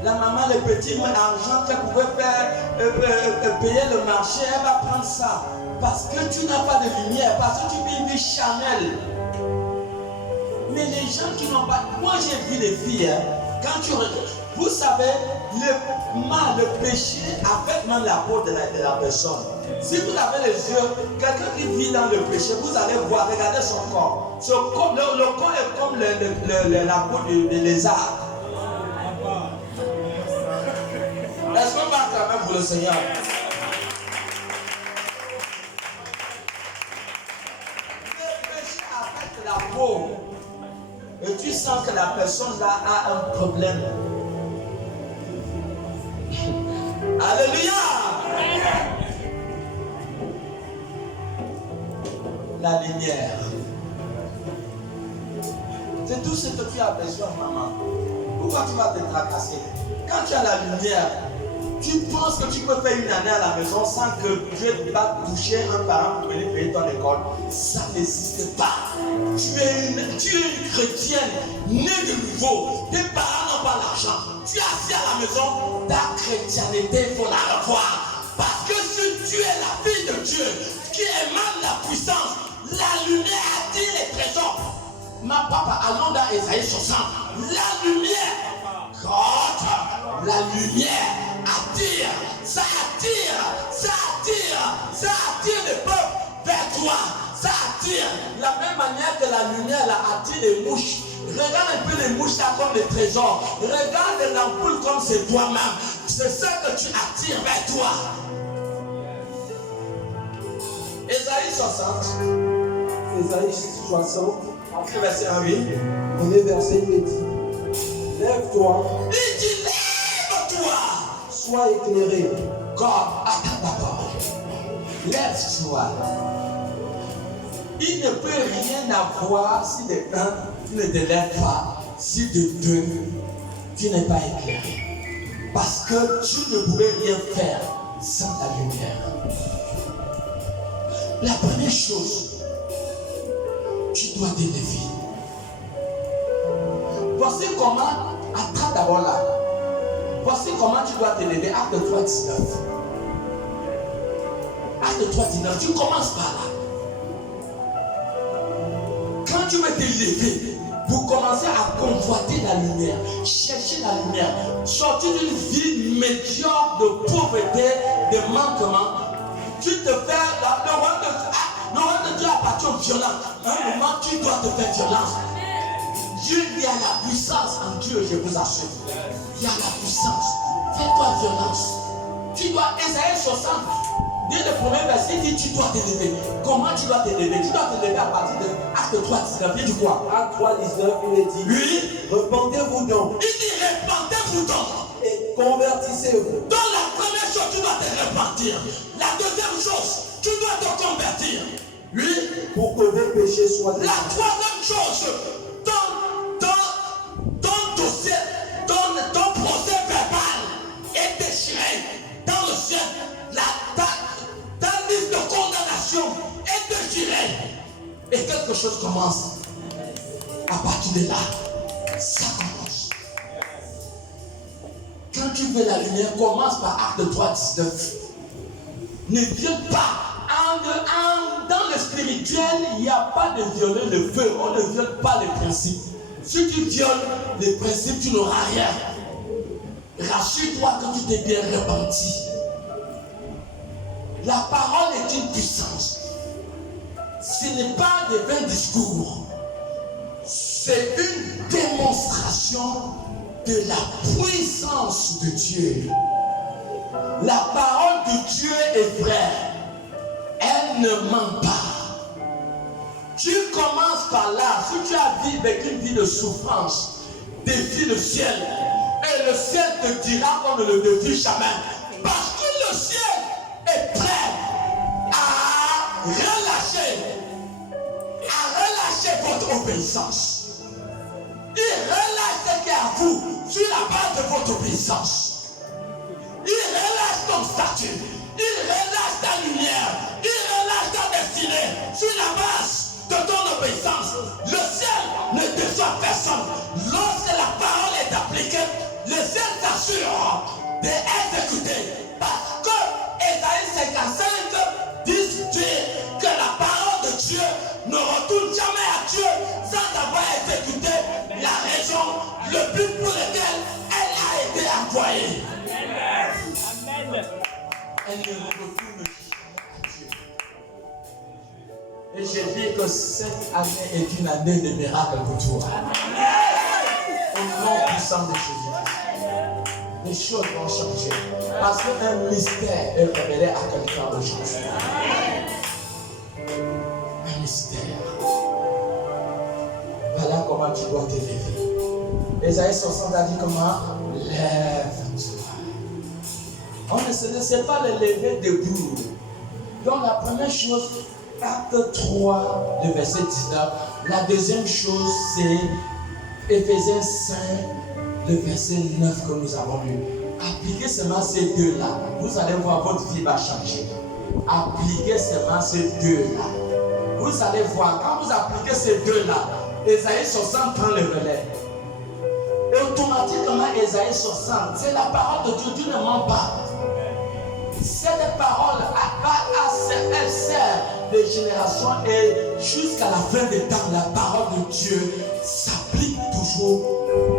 La maman, le petit argent qu'elle pouvait faire payer le marché, elle va prendre ça. Parce que tu n'as pas de lumière, parce que tu vis une vie charnelle. Mais les gens qui n'ont pas... Moi j'ai vu les filles, quand tu regardes, vous savez, le mal, le péché affecte même la peau de la personne. Si vous avez les yeux, quelqu'un qui vit dans le péché, vous allez voir, regardez son corps. Le corps est comme la peau de lézard. Est-ce qu'on va acclamer pour le Seigneur? Le péché affecte la peau. Et tu sens que la personne là a un problème. Alléluia! La lumière. C'est tout ce que tu as besoin, maman. Pourquoi tu vas te tracasser? Quand tu as la lumière, tu penses que tu peux faire une année à la maison sans que Dieu va toucher un parent pour venir payer ton école. Ça n'existe pas. Tu es une chrétienne née de nouveau. Tes parents n'ont pas l'argent. Tu es assis à la maison. Ta chrétienté, il faut la revoir. Parce que si tu es la fille de Dieu qui émane la puissance, la lumière attire les trésors. Ma papa, allons dans Ésaïe 60. La lumière, God, la lumière attire, ça attire, ça attire, ça attire les peuples vers toi, ça attire. La même manière que la lumière là, attire les mouches. Regarde un peu les mouches là comme les trésors. Regarde l'ampoule comme c'est toi-même. C'est ça que tu attires vers toi. Ésaïe 60. Ésaïe 60. Après verset 1, oui. Premier verset, il est dit. Lève-toi. Il dit lève-toi. Sois éclairé. God, attends d'abord. Lève-toi. Il ne peut rien avoir si de un, tu ne te lèves pas. Si de deux, tu n'es pas éclairé. Parce que tu ne pouvais rien faire sans la lumière. La première chose, tu dois t'élever. Voici comment, attrape d'abord là. Voici comment tu dois t'élever. Acte 3, 19. Acte 3, 19. Tu commences par là. Quand tu veux t'élever, vous commencez à convoiter la lumière, chercher la lumière, sortir d'une vie médiocre de pauvreté, de manquement. Tu te fais le royaume de Dieu appartient aux violents. À un moment, tu dois te faire violence. Dieu, il y a la puissance en Dieu, je vous assure. Il y a la puissance. Fais-toi violence. Tu dois, Ésaïe 60, dès le premier verset, il dit tu dois t'élever. Comment tu dois t'élever? Tu dois t'élever à partir de Acte 3, 19. Il dit quoi? Acte 3, 19, il est dit, Oui. repentez-vous donc Il dit repentez-vous donc. et convertissez-vous. Dans la première chose, tu dois te repentir. La deuxième chose, tu dois te convertir. Oui. Pour que vos péchés soient La troisième chose, ton dossier, ton procès verbal est déchiré dans le ciel. Ta liste de condamnation est déchirée. Et quelque chose commence. À partir de là, ça commence. Quand tu veux la lumière, commence par Acte 3, 19. Ne viole pas. Dans le spirituel, il n'y a pas de violer le feu. On ne viole pas les principes. Si tu violes les principes, tu n'auras rien. Rassure-toi que tu t'es bien repenti. La parole est une puissance. Ce n'est pas des vains discours. C'est une démonstration de la puissance de Dieu. La parole de Dieu est vraie. Elle ne ment pas. Tu commences par là. Si tu as vécu avec une vie de souffrance, défie le ciel. Et le ciel te dira qu'on ne le défie jamais. Parce que le ciel est prêt à relâcher votre obéissance. Il relâche ce qui est à vous sur la base de votre obéissance. Il relâche ton statut. Il relâche ta lumière. Il relâche ta destinée sur la base de ton obéissance. Le ciel ne déçoit personne. Lorsque la parole est appliquée, le ciel s'assure d'exécuter. Parce que Ésaïe 55 dit que la parole de Dieu ne retourne jamais à Dieu sans avoir exécuté la raison, le but pour lequel elle a été envoyée. Amen. Elle ne retourne à Dieu. Et j'ai dit que cette année est une année de miracles pour toi. Au nom puissant de Jésus. Les choses vont changer. Parce qu'un mystère est révélé à quelqu'un aujourd'hui. Un mystère. Voilà comment tu dois t'élever. Ésaïe 60 a dit comment? Lève-toi. On ne sait pas le lever debout. Donc la première chose, Acte 3, le verset 19. La deuxième chose, c'est Éphésiens 5, le verset 9 que nous avons lu. Appliquez seulement ces deux-là. Vous allez voir, votre vie va changer. Appliquez seulement ces deux-là. Vous allez voir, quand vous appliquez ces deux-là, Ésaïe 60 prend le relais. Et automatiquement, Ésaïe 60, c'est la parole de Dieu. Dieu ne ment pas. Cette parole, elle sert de génération et jusqu'à la fin des temps, la parole de Dieu s'applique toujours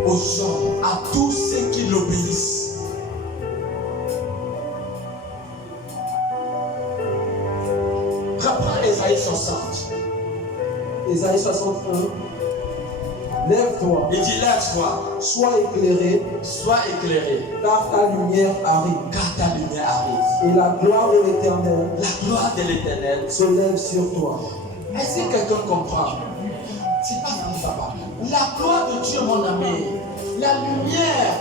aux hommes, à tous ceux qui l'obéissent. Reprends Ésaïe 60. Ésaïe 61. Lève-toi. Il dit lève-toi. Sois éclairé. Sois éclairé. Car ta lumière arrive. Car ta lumière arrive. Et la gloire de l'Éternel. La gloire de l'Éternel se lève sur toi. Est-ce que quelqu'un comprend? C'est pas comme papa. La gloire de Dieu, mon ami. La lumière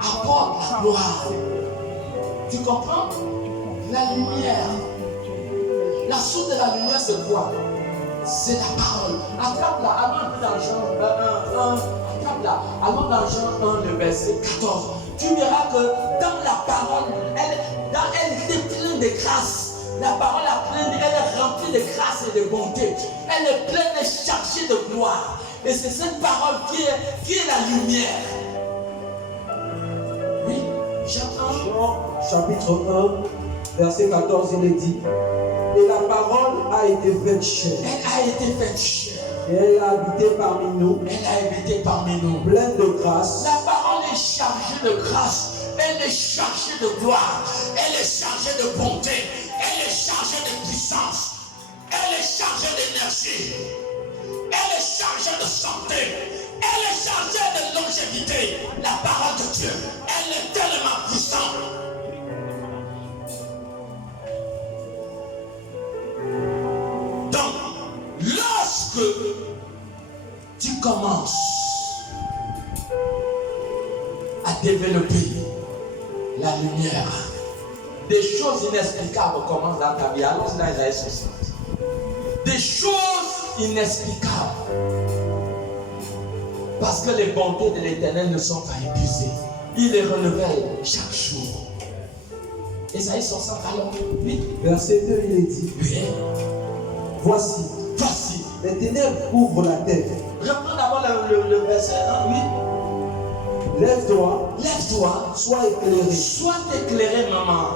apporte la gloire. Tu comprends? La lumière. La source de la lumière, c'est quoi? C'est la parole. Attrape-la. Allons un peu dans Jean 1. Attrape-la. Allons dans Jean 1, le verset 14. Tu verras que dans la parole, elle était pleine de grâce. La parole elle est remplie de grâce et de bonté. Elle est pleine de chaque chargé de gloire. Et c'est cette parole qui est la lumière. Oui, Jean 1. Jean chapitre 1, verset 14, il est dit: et la parole a été faite chair. Elle a été faite chair. Et elle a habité parmi nous. Elle a habité parmi nous. Pleine de grâce. La parole est chargée de grâce. Elle est chargée de gloire. Elle est chargée de bonté. Elle est chargée de puissance. Elle est chargée d'énergie. Elle est chargée de santé. Elle est chargée de longévité. La parole de Dieu, elle est tellement puissante. Donc, lorsque tu commences à développer la lumière, des choses inexplicables commencent dans ta vie. Allons dans Isaïe 60. Des choses inexplicables. Parce que les bontés de l'Éternel ne sont pas épuisées. Il les renouvelle chaque jour. Isaïe 60, alors, oui. Verset 2, il est dit: Oui. voici, les ténèbres couvrent la terre. Reprends d'abord le verset 1, oui. Lève-toi, sois éclairé. Sois éclairé, maman.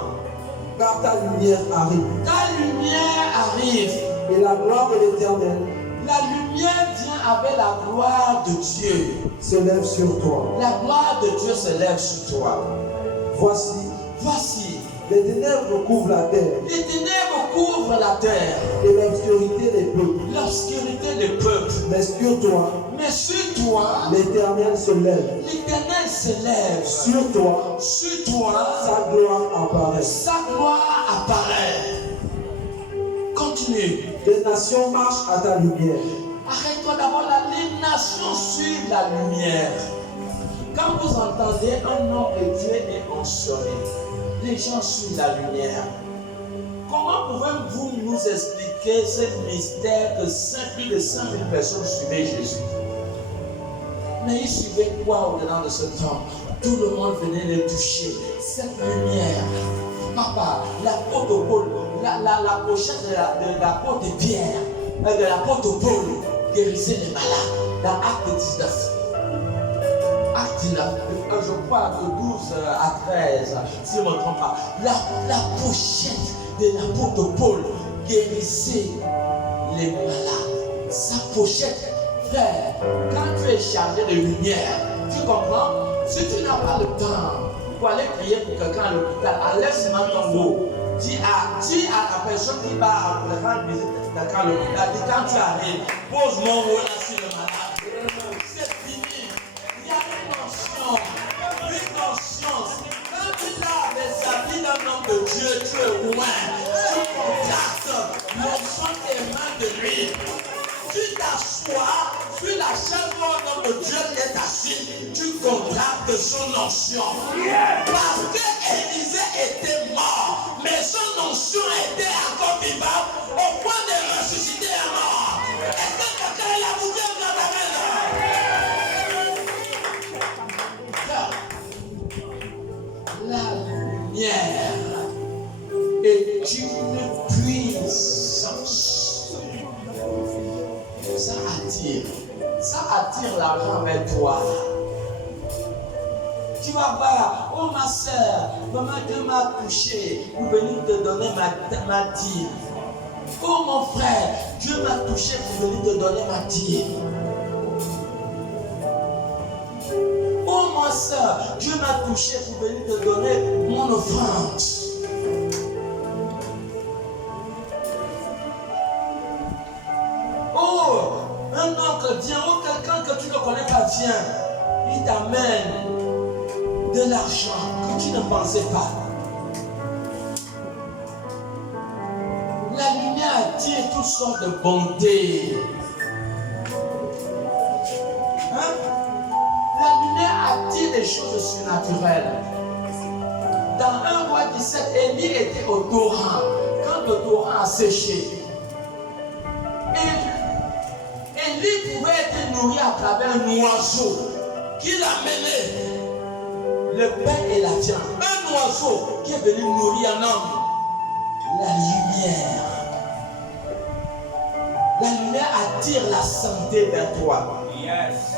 Car ta lumière arrive. Ta lumière arrive. Et la gloire de l'Éternel, la lumière vient avec la gloire de Dieu, se lève sur toi. La gloire de Dieu se lève sur toi. Voici, les ténèbres couvrent la terre. Les ténèbres couvrent la terre. Et l'obscurité les peuples. L'obscurité des peuples. Mais sur toi, l'Éternel se lève. L'Éternel se lève. Sur toi, sa gloire apparaît. Sa gloire apparaît. Continue. Les nations marchent à ta lumière. Arrête-toi d'abord là. Les nations suivent la lumière. Quand vous entendez un nom de Dieu est mentionné, les gens suivent la lumière. Comment pouvez-vous nous expliquer ce mystère que plus de 5 000 personnes suivaient Jésus? Mais ils suivaient quoi au-dedans de ce temps? Tout le monde venait les toucher. Cette lumière. Papa, l'apôtre Paul, la pochette de l'apôtre Pierre, de l'apôtre Paul, guérissait les malades dans Acte 19. Acte 19, je crois de 12 à 13, si je ne me trompe pas. La pochette de l'apôtre Paul guérissait les malades. Sa pochette, frère, quand tu es chargé de lumière, tu comprends? Si tu n'as pas le temps pour aller prier pour quelqu'un à l'hôpital, enlève seulement ton mot. Dis à la personne qui va rendre visite quelqu'un à l'hôpital, dis quand tu arrives, pose mon mot là sur le malade. C'est fini. Il y a une conscience. Quand tu laves les habits d'un homme de Dieu, tu es loin. Tu contactes l'onction des mains de lui. Tu t'assois sur la chaise où un homme de Dieu est assis, tu contractes son onction. Parce que Élisée était mort, mais son onction était encore vivante au point de ressusciter un mort. Est-ce que quelqu'un est là pour dire la la lumière est une puissance. Ça attire l'argent vers toi. Tu vas voir, oh ma soeur, maman Dieu m'a touché, pour venir te donner ma dîme. Oh mon frère, Dieu m'a touché pour venir te donner ma dîme. Oh ma soeur, Dieu m'a touché pour venir te donner mon offrande. Un oncle vient, ou quelqu'un que tu ne connais pas vient, il t'amène de l'argent que tu ne pensais pas. La lumière attire toutes sortes de bontés. Hein? La lumière attire des choses surnaturelles. Dans 1 roi 17, Élie était au torrent. Quand le torrent a séché, Élie pouvait être nourri à travers un oiseau qui l'amenait le pain et la viande. Un oiseau qui est venu nourrir un homme. La lumière. La lumière attire la santé vers toi. Yes.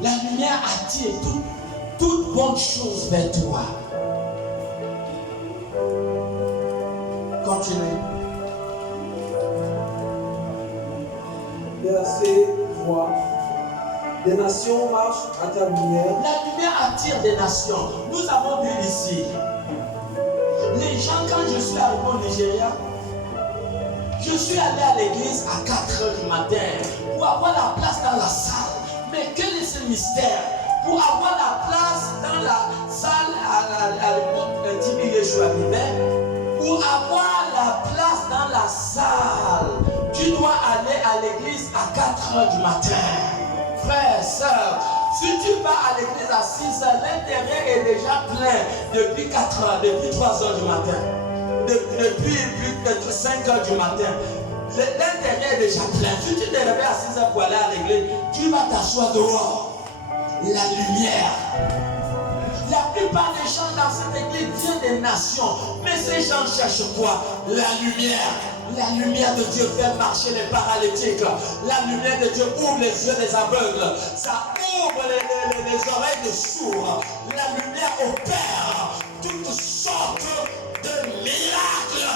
La lumière attire toute bonne chose vers toi. Continue. Verset 3. Des nations marchent à ta lumière. La lumière attire des nations. Nous avons vu ici. Les gens, quand je suis arrivé au Nigeria, je suis allé à l'église à 4h du matin pour avoir la place dans la salle. Mais quel est ce mystère? Pour avoir la place dans la salle à l'époque, Tibi Yeshua vivait, pour avoir la place dans la salle, tu dois aller à l'église à 4h du matin. Frères, sœurs, si tu vas à l'église à 6h, l'intérieur est déjà plein depuis 4h, depuis 3h du matin. Depuis plus de 5h du matin. L'intérieur est déjà plein. Si tu te réveilles à 6h pour aller à l'église, tu vas t'asseoir dehors. La lumière. La plupart des gens dans cette église viennent des nations. Mais ces gens cherchent quoi? La lumière. La lumière de Dieu fait marcher les paralytiques. La lumière de Dieu ouvre les yeux des aveugles. Ça ouvre les oreilles des sourds. La lumière opère toutes sortes de miracles.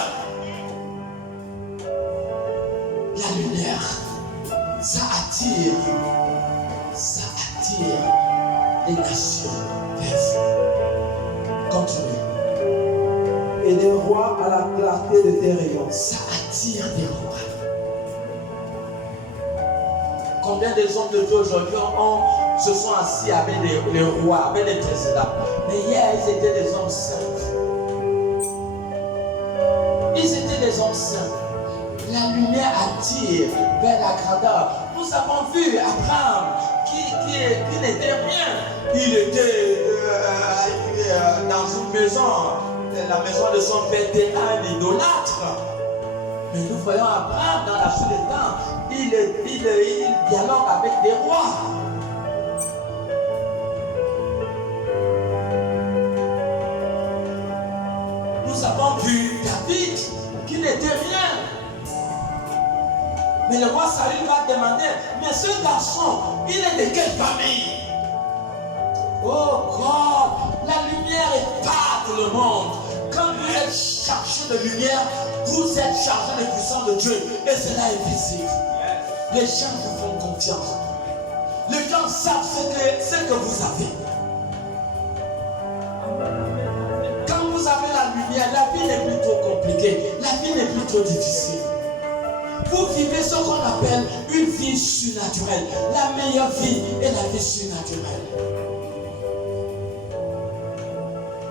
La lumière, ça attire les nations vers vous. Continue. Et des rois à la clarté de tes rayons. Ça attire des rois. Combien des hommes de Dieu aujourd'hui se sont assis avec les rois, avec les présidents? Mais hier, ils étaient des hommes simples. Ils étaient des hommes simples. La lumière attire vers la grandeur. Nous avons vu Abraham qui n'était rien. Il était dans une maison, la maison de son père était un idolâtre. Mais nous voyons Abraham dans la suite des temps, il dialogue avec des rois. Nous avons vu David qui n'était rien. Mais le roi Saül va demander, mais ce garçon, il est de quelle famille? Oh God, la lumière épate le monde. Quand vous êtes chargé de lumière, vous êtes chargé de puissance de Dieu. Et cela est visible. Les gens vous font confiance. Les gens savent ce que vous avez. Quand vous avez la lumière, la vie n'est plus trop compliquée. La vie n'est plus trop difficile. Vous vivez ce qu'on appelle une vie surnaturelle. La meilleure vie est la vie surnaturelle.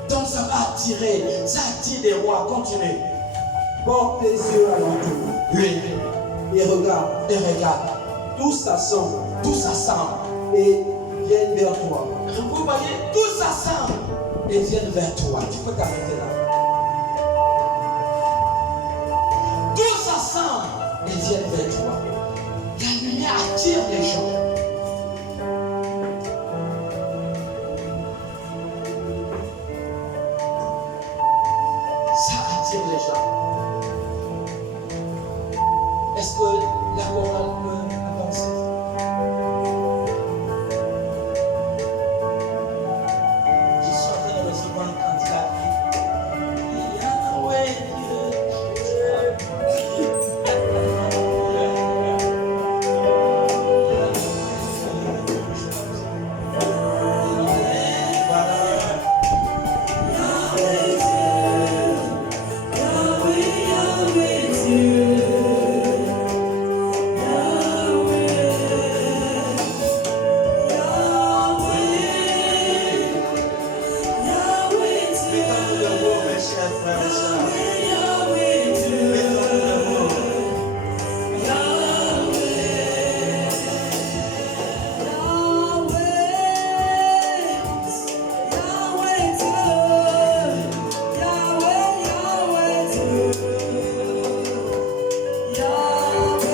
Donc ça va attirer, ça attire des rois. Continuez. Porte tes yeux alentour. Oui. Et regarde. Et regarde. Tout s'assemble. Tout s'assemble. Et viennent vers toi. Vous voyez, tout s'assemble et viennent vers toi. Tu peux t'arrêter là. Tout s'assemble et viennent vers toi. La lumière attire les gens.